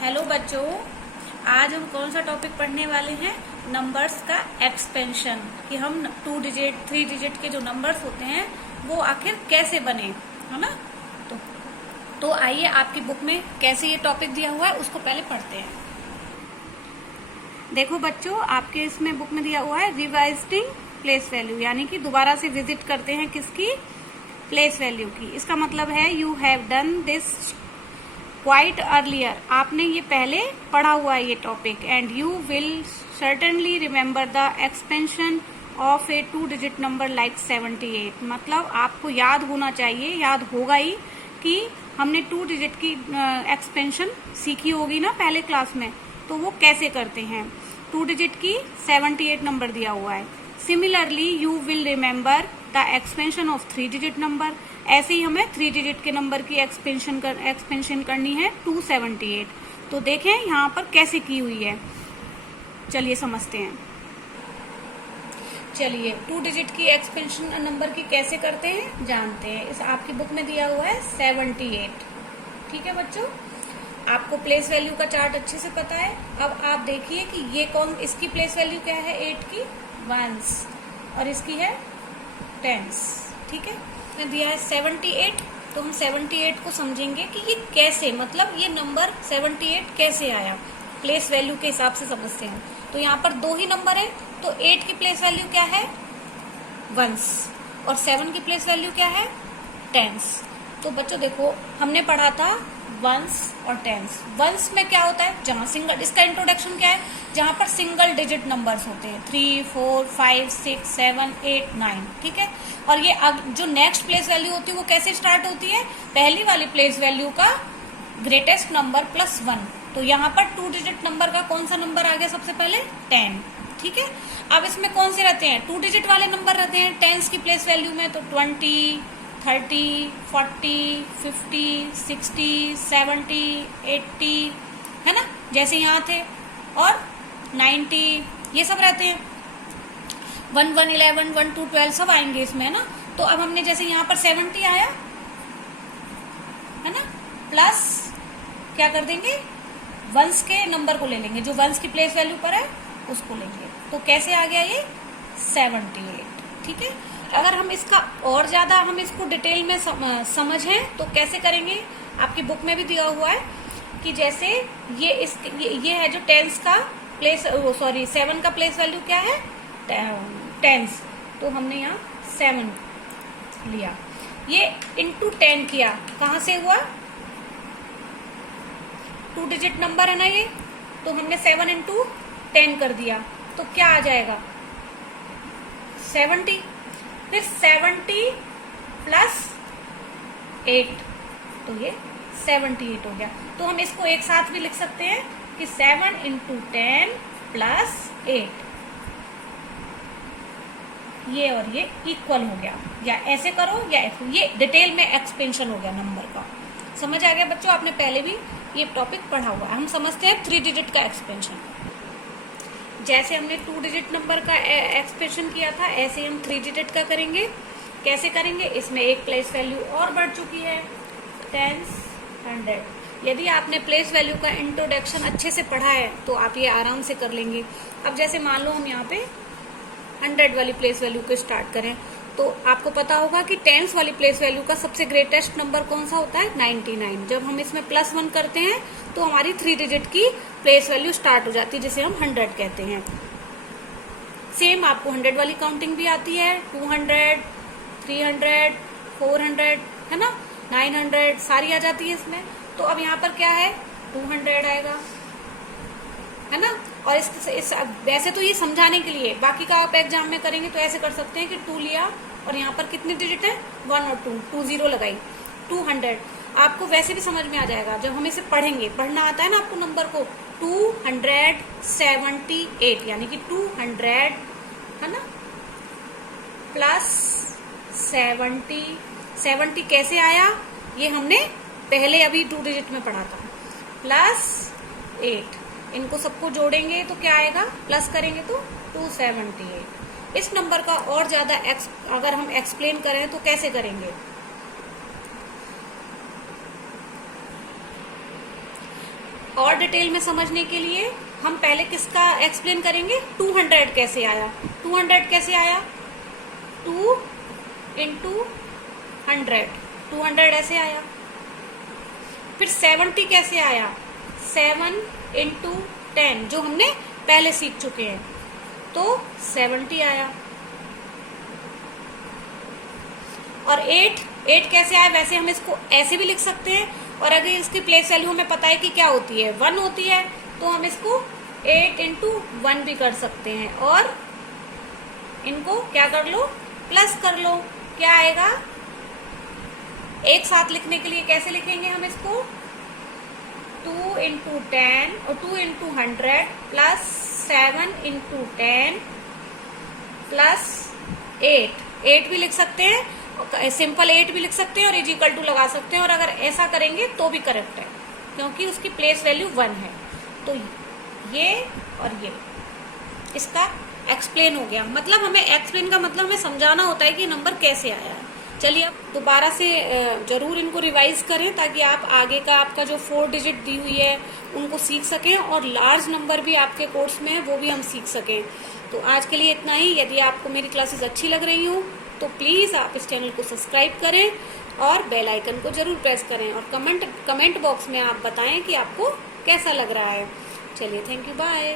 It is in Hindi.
हेलो बच्चों, आज हम कौन सा टॉपिक पढ़ने वाले हैं? नंबर्स का एक्सपेंशन, कि हम 2 डिजिट 3 डिजिट के जो नंबर्स होते हैं वो आखिर कैसे बने, है ना। तो आइए, आपकी बुक में कैसे ये टॉपिक दिया हुआ है उसको पहले पढ़ते हैं। देखो बच्चों, आपके इसमें बुक में दिया हुआ है रिवाइजिंग प्लेस वैल्यू, यानी कि दोबारा से विजिट करते हैं किसकी? प्लेस वैल्यू की। इसका मतलब है you have done this quite earlier, आपने ये पहले पढ़ा हुआ है ये topic. And you will certainly remember the expansion of A 2 digit number like 78, मतलब आपको याद होना चाहिए, याद होगा ही कि हमने 2 डिजिट की एक्सपेंशन सीखी होगी ना पहले क्लास में, तो वो कैसे करते हैं। 2 डिजिट की 78 नंबर दिया हुआ है। Similarly you will remember the expansion of 3 digit number, ऐसे ही हमें 3 डिजिट के नंबर की एक्सपेंशन करनी है 278। तो देखें यहाँ पर कैसे की हुई है, चलिए समझते हैं। चलिए 2 डिजिट की एक्सपेंशन नंबर की कैसे करते हैं जानते हैं। इस आपकी बुक में दिया हुआ है 78। ठीक है बच्चों, आपको प्लेस वैल्यू का चार्ट अच्छे से पता है। अब आप देखिए कि ये इसकी प्लेस वैल्यू क्या है? 8 की 1s और इसकी है 10s। ठीक है, दिया है 78, तो हम 78 को समझेंगे कि ये कैसे, मतलब ये नंबर 78 कैसे आया, प्लेस वैल्यू के हिसाब से समझते हैं। तो यहाँ पर 2 ही नंबर है, तो 8 की प्लेस वैल्यू क्या है? 1s, और 7 की प्लेस वैल्यू क्या है? 10s। तो बच्चों देखो, हमने पढ़ा था 1s और 10s। 1s में क्या होता है? जहां सिंगल, इसका इंट्रोडक्शन क्या है? जहां पर सिंगल डिजिट नंबर्स होते हैं 3, 4, 5, 6, 7, 8, 9। ठीक है, और ये जो नेक्स्ट प्लेस वैल्यू होती है वो कैसे स्टार्ट होती है? पहली वाली प्लेस वैल्यू का ग्रेटेस्ट नंबर प्लस 1। तो यहाँ पर 2 डिजिट नंबर का कौन सा नंबर आ गया सबसे पहले? 10। ठीक है, अब इसमें कौन से रहते हैं? 2 डिजिट वाले नंबर रहते हैं 10s की प्लेस वैल्यू में, तो 20, 30, 40, 50, 60, 70, 80, है ना, जैसे यहाँ थे, और 90, ये सब रहते हैं। 1, 1, 11, 1, 2, 12 सब आएंगे इसमें, है ना। तो अब हमने जैसे यहाँ पर 70 आया, है ना, प्लस क्या कर देंगे? 1s के नंबर को ले लेंगे, जो 1s की प्लेस वैल्यू पर है उसको लेंगे। तो कैसे आ गया ये? 78। ठीक है, अगर हम इसका और ज्यादा हम इसको डिटेल में समझें तो कैसे करेंगे? आपकी बुक में भी दिया हुआ है कि जैसे ये है जो 10s का प्लेस, 7 का प्लेस वैल्यू क्या है? 10s। तो हमने यहाँ 7 लिया, ये इंटू 10 किया, कहाँ से हुआ? 2 डिजिट नंबर है ना ये, तो हमने 7 इंटू 10 कर दिया, तो क्या आ जाएगा? 70। फिर 70 प्लस 8, तो ये 78 हो गया। तो हम इसको एक साथ भी लिख सकते हैं कि 7 इंटू 10 प्लस 8, ये और ये इक्वल हो गया। या ऐसे करो या ऐसे, ये डिटेल में एक्सपेंशन हो गया नंबर का। समझ आ गया बच्चों? आपने पहले भी ये टॉपिक पढ़ा हुआ है। हम समझते हैं 3 डिजिट का एक्सपेंशन। जैसे हमने 2 डिजिट नंबर का एक्सपेंशन किया था, ऐसे हम 3 डिजिट का करेंगे। कैसे करेंगे? इसमें एक प्लेस वैल्यू और बढ़ चुकी है, 10s, 100। यदि आपने प्लेस वैल्यू का इंट्रोडक्शन अच्छे से पढ़ा है तो आप ये आराम से कर लेंगे। अब जैसे मान लो हम यहाँ पे 100 वाली प्लेस वैल्यू को स्टार्ट करें, तो आपको पता होगा कि 10s वाली प्लेस वैल्यू का सबसे ग्रेटेस्ट नंबर कौन सा होता है? 99। जब हम इसमें प्लस 1 करते हैं तो हमारी 3 डिजिट की प्लेस वैल्यू स्टार्ट हो जाती है, जिसे हम 100 कहते हैं। सेम आपको 100 वाली काउंटिंग भी आती है, 200, 300, 400, है ना, 900 सारी आ जाती है इसमें। तो अब यहाँ पर क्या है? 200 आएगा, है ना। और वैसे तो ये समझाने के लिए, बाकी का आप एग्जाम में करेंगे तो ऐसे कर सकते हैं कि 2 लिया और यहाँ पर कितनी डिजिट है? 1 और 2 0 लगाई, 200। आपको वैसे भी समझ में आ जाएगा जब हम इसे पढ़ेंगे, पढ़ना आता है ना आपको नंबर को। 278, यानी कि 200, है ना, प्लस 70 कैसे आया? ये हमने पहले अभी 2 डिजिट में पढ़ा था, प्लस 8, इनको सबको जोड़ेंगे तो क्या आएगा? प्लस करेंगे तो 278। इस नंबर का और ज्यादा अगर हम एक्सप्लेन करें तो कैसे करेंगे? और डिटेल में समझने के लिए हम पहले किसका एक्सप्लेन करेंगे, 200 कैसे आया। 200 कैसे आया, 2 इंटू 100, 200 ऐसे आया। फिर 70 कैसे आया, 7 इंटू 10, जो हमने पहले सीख चुके हैं, तो 70 आया। और 8 कैसे आया, वैसे हम इसको ऐसे भी लिख सकते हैं, और अगर इसकी प्लेस वैल्यू हमें पता है कि क्या होती है, 1 होती है, तो हम इसको 8 इंटू 1 भी कर सकते हैं, और इनको क्या कर लो, प्लस कर लो। क्या आएगा, एक साथ लिखने के लिए कैसे लिखेंगे हम इसको, 2 इंटू 10 और 2 इंटू 100 प्लस 7 इंटू 10 प्लस 8 भी लिख सकते हैं, सिंपल 8 भी लिख सकते हैं, और इजिकल टू लगा सकते हैं। और अगर ऐसा करेंगे तो भी करेक्ट है, क्योंकि उसकी प्लेस वैल्यू 1 है। तो ये और ये इसका एक्सप्लेन हो गया। मतलब हमें एक्सप्लेन का मतलब हमें समझाना होता है कि नंबर कैसे आया है। चलिए अब दोबारा से जरूर इनको रिवाइज करें, ताकि आप आगे का आपका जो 4 डिजिट दी हुई है उनको सीख सकें, और लार्ज नंबर भी आपके कोर्स में है वो भी हम सीख सकें। तो आज के लिए इतना ही। यदि आपको मेरी क्लासेस अच्छी लग रही हो तो प्लीज़ आप इस चैनल को सब्सक्राइब करें और बेल आइकन को जरूर प्रेस करें, और कमेंट बॉक्स में आप बताएं कि आपको कैसा लग रहा है। चलिए, थैंक यू, बाय।